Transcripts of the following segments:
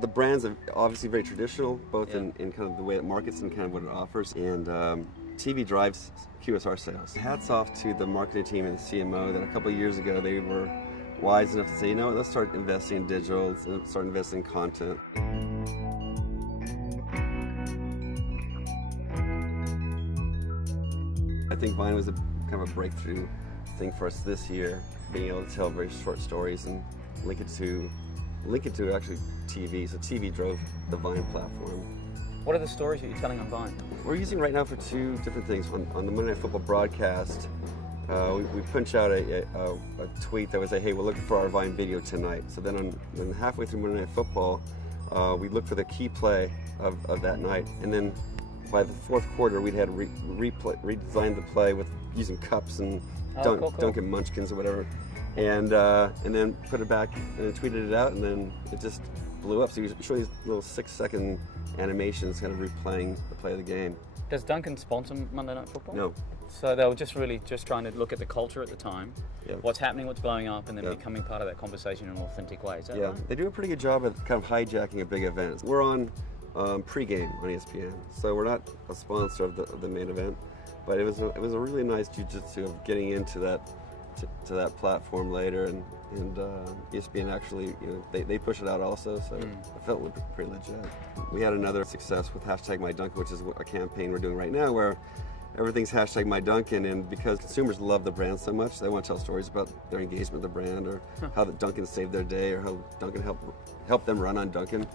the brand's obviously very traditional, both in kind of the way it markets and kind of what it offers, and TV drives QSR sales. Hats off to the marketing team and the CMO that a couple of years ago they were wise enough to say, you know what, let's start investing in digital, start investing in content. I think Vine was kind of a breakthrough thing for us this year, being able to tell very short stories and link it to actually TV. So TV drove the Vine platform. What are the stories that you're telling on Vine? We're using right now for two different things. On the Monday Night Football broadcast, we punch out a tweet that would say, hey, we're looking for our Vine video tonight. So then halfway through Monday Night Football, we look for the key play of that night. And then by the fourth quarter, we'd had redesigned the play with using cups and Dunkin' Munchkins or whatever. And then put it back and then tweeted it out, and then it just blew up. So you show these little 6-second animations kind of replaying the play of the game. Does Dunkin' sponsor Monday Night Football? No. So they were just really trying to look at the culture at the time, Yeah. what's happening, what's blowing up, and then becoming part of that conversation in an authentic way. Is that right? They do a pretty good job of kind of hijacking a big event. We're on pregame on ESPN, so we're not a sponsor of the main event, but it was a really nice jiu-jitsu of getting into that to that platform later, and ESPN actually, you know, they push it out also, so I felt it was pretty legit. We had another success with #MyDunkin', which is a campaign we're doing right now where everything's #MyDunkin', and because consumers love the brand so much, they want to tell stories about their engagement with the brand, or how the Dunkin' saved their day, or how Dunkin' helped them run on Dunkin'.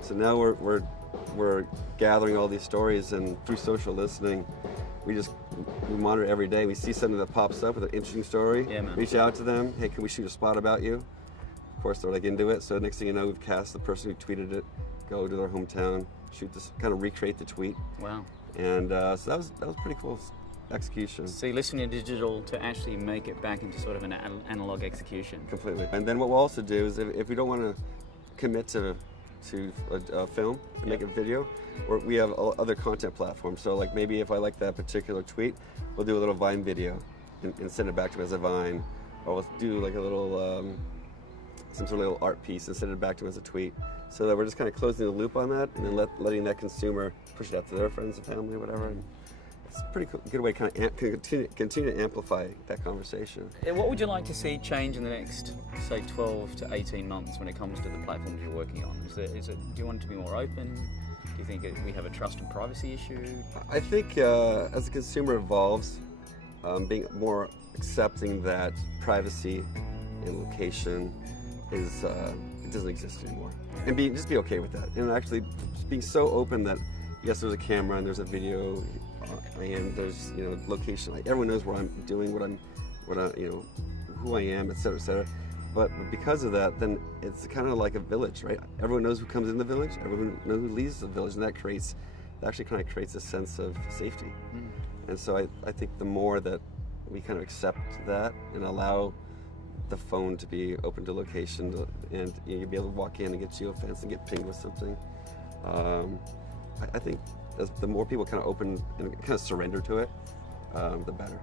So now we're gathering all these stories, and through social listening, we monitor every day. We see something that pops up with an interesting story, reach out to them, hey, can we shoot a spot about you? Of course, they're like into it, so next thing you know, we've cast the person who tweeted it, go to their hometown, shoot this, kind of recreate the tweet. Wow. And so that was pretty cool execution. So you're listening to digital to actually make it back into sort of an analog execution. Completely. And then what we'll also do is if we don't want to commit to a film and make a video, or we have other content platforms. So like maybe if I like that particular tweet, we'll do a little Vine video and send it back to me as a Vine, or we'll do like a little some sort of little art piece and send it back to them as a tweet. So that we're just kind of closing the loop on that, and then letting that consumer push it out to their friends and family or whatever. And it's a pretty good way to kind of continue to amplify that conversation. What would you like to see change in the next, say, 12 to 18 months when it comes to the platforms you're working on? Do you want it to be more open? Do you think we have a trust and privacy issue? I think as the consumer evolves, being more accepting that privacy and location is it doesn't exist anymore, and just be okay with that, and actually being so open that yes, there's a camera and there's a video, and there's location. Like everyone knows what I'm doing, who I am, et cetera, et cetera. But because of that, then it's kind of like a village, right? Everyone knows who comes in the village, everyone knows who leaves the village, and that actually kind of creates a sense of safety. And so I think the more that we kind of accept that and allow the phone to be open to location, and you'll be able to walk in and get geofenced and get pinged with something. I think the more people kind of open and kind of surrender to it, the better.